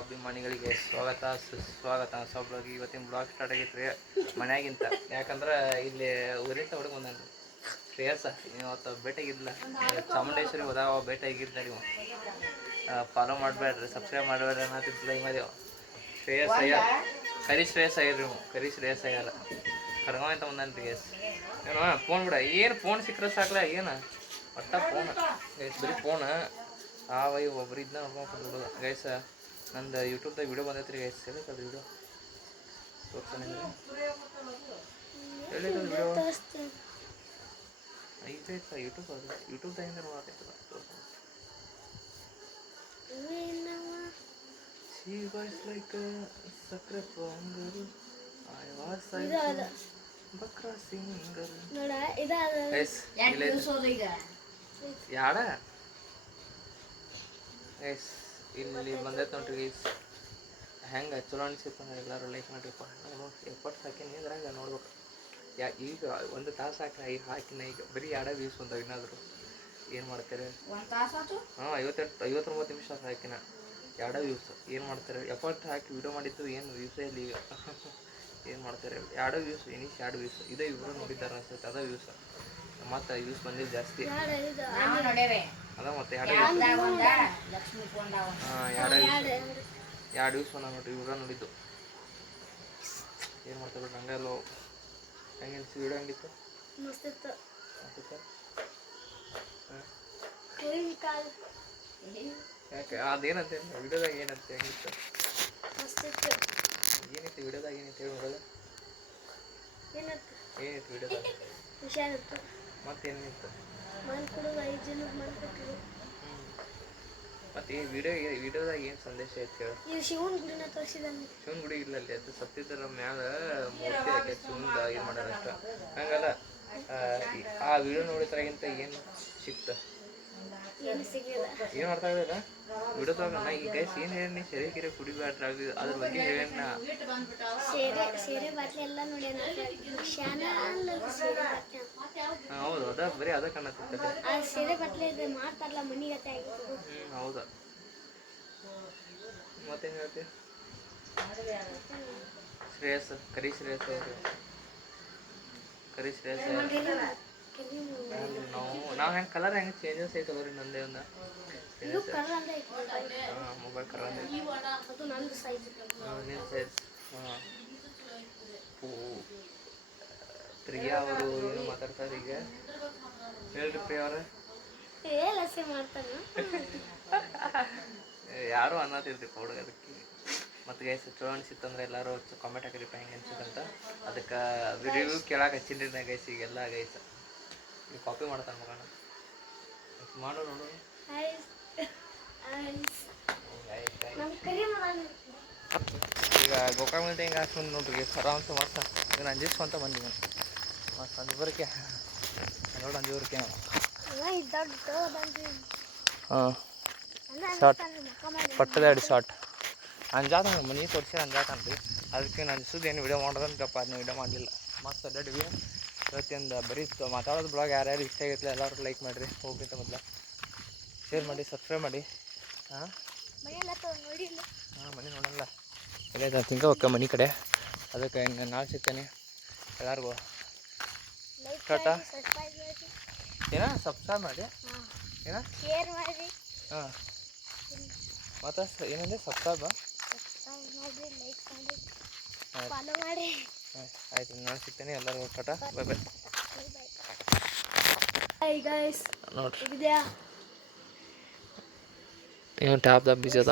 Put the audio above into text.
ಅಭಿಮಾನಿಗಳಿಗೆ ಸ್ವಾಗತ ಸುಸ್ವಾಗತ. ಸೊಬ್ಳಾಗಿ ಇವತ್ತಿನ ಬ್ಲಾಗ್ ಸ್ಟಾರ್ಟ್ ಆಗೈತೆ ರೀ ಮನ್ಯಾಗಿಂತ. ಯಾಕಂದ್ರೆ ಇಲ್ಲಿ ಊರಿಂದ ಹುಡುಗ ಬಂದಾನ ಶ್ರೇಯಸ. ಇವತ್ತು ಭೇಟಿಯಾಗಿದ್ದಿಲ್ಲ, ಚಾಮುಂಡೇಶ್ವರಿ ಹೋದಾಗ ಭೇಟಿಯಾಗಿದ್ದ ನೀವು. ಫಾಲೋ ಮಾಡಬೇಡ್ರಿ, ಸಬ್ಸ್ಕ್ರೈಬ್ ಮಾಡಬೇಡ್ರಿ ಅನ್ನತ್ತಿದ್ದಿಲ್ಲ. ಹಿಂಗೆ ಮದುವೆ ಶ್ರೇಯಸ್ ಅಯ್ಯರ್, ಕರಿ ಶ್ರೇಯಸ್ ಅಯ್ಯರ್ ನೀವು, ಕರಿ ಶ್ರೇಯಸ್ ಅಯ್ಯರ್ ಕರ್ಗೋ ಅಂತ ಬಂದಾನ ರೀ. ಎಸ್ ಏನು ಫೋನ್ ಬಿಡ, ಏನು ಫೋನ್ ಸಿಕ್ಕರೆ ಸಾಕಲ್ಲ, ಏನು ಒಟ್ಟ ಫೋನ್ ಗೈಸ್, ಬರೀ ಫೋನ್. ವೈ ಒಬ್ರು ಇದನ್ನ ನೋಡ್ಕೊಂಡು ಹುಡುಗ ಗೈಸ. ನಂದು ಯೂಟ್ಯೂಬ್ದಾಗ ವಿಡಿಯೋ ಬಂದೈತೆ ರೀ ಗೈಸ್. ಹೇಳಿದ್ದದು ವಿಡಿಯೋ ತೋರ್ಸಾನೆ ಹೇಳಿದ್ದದು ವಿಡಿಯೋ ಐತೈತ ಯೂಟ್ಯೂಬ್. ಅದು ಯೂಟ್ಯೂಬ್ದಾಗಿಂದ ನೋಡತ್ತೈತಲ್ಲ ತೋರ್ಸ. She was like a sucker pongal, I was like a bakra singer. ನೋಡ ಇದಾದ ಗೈಸ್, ಇಲ್ಲ ಯಾಡ ಗೈಸ್ ಇಲ್ಲಿ ಬಂದೈತೆ ನೋಡ್ರಿ ಗೈಸ್. ಹೆಂಗೆ ಚಲೋ ಅನಿಸಿತ್ತು ಅಂದ್ರೆ ಎಲ್ಲರೂ ಲೈಕ್ ಮಾಡಿರಿಪ್ಪ. ನೋಡಿ ಎಫರ್ಟ್ಸ್ ಹಾಕಿನಿ ಇದ್ರಾಗ ನೋಡ್ಬೇಕು. ಈಗ ಒಂದು ತಾಸು ಹಾಕಿನ ಈಗ ಬರೀ ಎರಡೇ ವ್ಯೂಸ್ ಬಂದಾವ. ಏನಾದರೂ ಏನು ಮಾಡ್ತಾರೆ? ಹಾಂ 59 ನಿಮಿಷ ಹಾಕಿನ ಎರಡೇ ವ್ಯೂಸ್. ಏನು ಮಾಡ್ತಾರೆ? ಎಫರ್ಟ್ ಹಾಕಿ ವಿಡಿಯೋ ಮಾಡಿದ್ದು ಏನು ವ್ಯೂಸೇ ಇಲ್ಲ ಈಗ. ಏನು ಮಾಡ್ತಾರೆ? ಎರಡೇ ವ್ಯೂಸ್, ಇನಿಷ್ 2 ವ್ಯೂಸ್ ಇದೇ ಇವರು ನೋಡಿದ್ದಾರೆ ಅನ್ಸುತ್ತೆ. ಅದೇ ವ್ಯೂಸ್, ಮತ್ತು ವ್ಯೂಸ್ ಬಂದಿದ್ದು ಜಾಸ್ತಿ ಅದ. ಮತ್ತು 2 ವ್ಯೂಸ್ ಬಂದ ನೋಡ್ರಿ ಇವ್ರ ನೋಡಿದ್ದು. ಏನು ಮಾಡ್ತಾರೆ ಬಿಡ್ರಿ ಹಂಗೆಲ್ಲೋ. ಹೆಂಗೆ ಅನ್ಸಿ ವಿಡಿಯೋ? ಹೆಂಗಿತ್ತು? ಯಾಕೆ ಅದೇನಂತೆ ವಿಡಿಯೋದಾಗ ಏನಂತೆ? ಹೆಂಗಿತ್ತು? ಏನಿತ್ತು ವಿಡಿಯೋದಾಗ? ಏನಿತ್ತು ಹೇಳಿ ನೋಡೋದು? ಏನಿತ್ತು ವಿಡಿಯೋದಾಗ? ಮತ್ತೇನಿತ್ತು? ಮತ್ತೆ ಈ ವಿಡಿಯೋದಾಗ ಏನು ಸಂದೇಶ ಐತೆ ಹೇಳಿ? ಶಿವನ ಗುಡಿ ಇಲ್ಲ ಅಲ್ಲಿ, ಅದು ಸತ್ತಿದ್ದರ ಮ್ಯಾಲ ಮೂರ್ತಿ ಹಾಕಿ ಶಿವನ್ದ ಇದು ಮಾಡ್ಯಾರ ಅಷ್ಟ. ಹಂಗಲ್ಲ, ಆ ವಿಡಿಯೋ ನೋಡಿದ್ರಾಗಿಂತ ಏನು ಸಿಕ್ತ? ಏನು ಅರ್ಥ ಆಗಲ್ಲ ವಿಡಿಯೋದಾಗ. ನಾ ಈ ಗೈಸ್ ಏನು ಹೇಳಿ, ಸೆರೆ ಗಿರೆ ಕುಡಿಬೇಡ್ರ ಅದ್ರ ಬಗ್ಗೆ ಹೇಳಣ್ಣ. ಹೌದು, ಅದ ಬರೀ ಅದ ಕಾಣತ್ತೆ. ಹೌದಾ? ಮತ್ತೇನು ಹೇಳ್ತೀವಿ? ಶ್ರೇಯಸ್, ಕರಿ ಶ್ರೇಯಸ್ ಅವರು, ಕರಿ ಶ್ರೇಯಸ್. ನಾವು ಹೆಂಗೆ ಕಲರ್ ಹೆಂಗೆ ಚೇಂಜಸ್ ಐತೆ ಬರೀ ನಂದೇ ಒಂದು ಮೊಬೈಲ್ ಕಲರ್ ನಿನ್ನ ಸೈಜ್. ಹಾಂ, ಪ್ರಿಯಾ ಅವರು ಏನು ಮಾತಾಡ್ತಾರೆ ಈಗ? ಹೇಳ್ರಿ ಪ್ರಿಯಾ ಅವರ. ಯಾರು ಅನ್ನತಿರ್ತಿಪ್ಪ ಹುಡುಗ ಅದಕ್ಕೆ. ಮತ್ತು ಗೈಸ್ ಚಲೋ ಅನಿಸಿತ್ತಂದ್ರೆ ಎಲ್ಲರೂ ಕಾಮೆಂಟ್ ಹಾಕಿರಿಪ್ಪ ಹೆಂಗೆ ಅನ್ಸಿತ್ತಂತ. ಅದಕ್ಕೆ ರಿವ್ಯೂ ಕೇಳಕ್ಕೆ ಹಚ್ಚಿನ್ರಿ ನಾ ಗೈಸ್. ಈಗೆಲ್ಲ ಗೈಸ್ ಈಗ ಕಾಪಿ ಮಾಡ್ತಾನೆ ಮಗನ. ಮಾಡು ನೋಡು. ಈಗ ಗೋಕಾಕ್ ಮೇಲೆ ಹಿಂಗೆ ಹಾಕಿ ಬಂದು ನೋಡ್ರಿ ಆರಾಮ್ಸ. ಮಸ್ತ ಈಗ ಅಂಜಿಸ್ ಅಂತ ಬಂದಿವ ಮಸ್ತ್ ಅಂಜಬರಕ್ಕೆ ನೋಡಿ. ಅಂಜಬರಕ್ಕೆ ಹಾಂ ಶಾರ್ಟ್ ಪಟ್ಟದ 2 ಶಾರ್ಟ್ ಅಂಜಾತ ಮನೆ ತೋರಿಸಿ ಅಂಜಾತನ್ರಿ. ಅದಕ್ಕೆ ನಾನು ಅನ್ಸೋದು ಏನು ವಿಡಿಯೋ ಮಾಡೋದಂತಪ್ಪ, ಅದನ್ನ ವಿಡಿಯೋ ಮಾಡಲಿಲ್ಲ. ಮಸ್ತ್ ಅಡ್ಡಾಡಿವಿ ಇವತ್ತಿಂದ. ಬರೀ ಮಾತಾಡೋದು ಬ್ಲಾಗ್. ಯಾರ್ಯಾರು ಇಷ್ಟ ಆಗೈತಿಲ್ಲ ಎಲ್ಲರೂ ಲೈಕ್ ಮಾಡಿರಿ. ಹೋಗಿಂತ ಮೊದಲ ಶೇರ್ ಮಾಡಿ, ಸಬ್ಸ್ಕ್ರೈಬ್ ಮಾಡಿ. ಹಾಂ ಮನೆ ನೋಡಲ್ಲ ಇಲ್ಲ ತಿಂಕ ಹೋಗ್ಕ ಮನೆ ಕಡೆ. ಅದಕ್ಕೆ ನಾಳೆ ಸಿಗ್ತೇನೆ ಎಲ್ಲರಿಗೂ. ಟಾಟಾ. ಏನ ಸಬ್ಸ್ಕ್ರೈಬ್ ಮಾಡಿ, ಏನ ಹಾಂ ಮತ್ತು ಏನಂದರೆ ಸಬ್ಸ್ಕ್ರೈಬ್ ಆಯ್ತು. ನಾಳೆ ಸಿಗ್ತೇನೆ ಎಲ್ಲರಿಗೂ. Tata, bye bye. ನೋಡ್ರಿ ಏನು ಟ್ಯಾಬ್ದಾಗ ಬಿಜಿ ಅದ.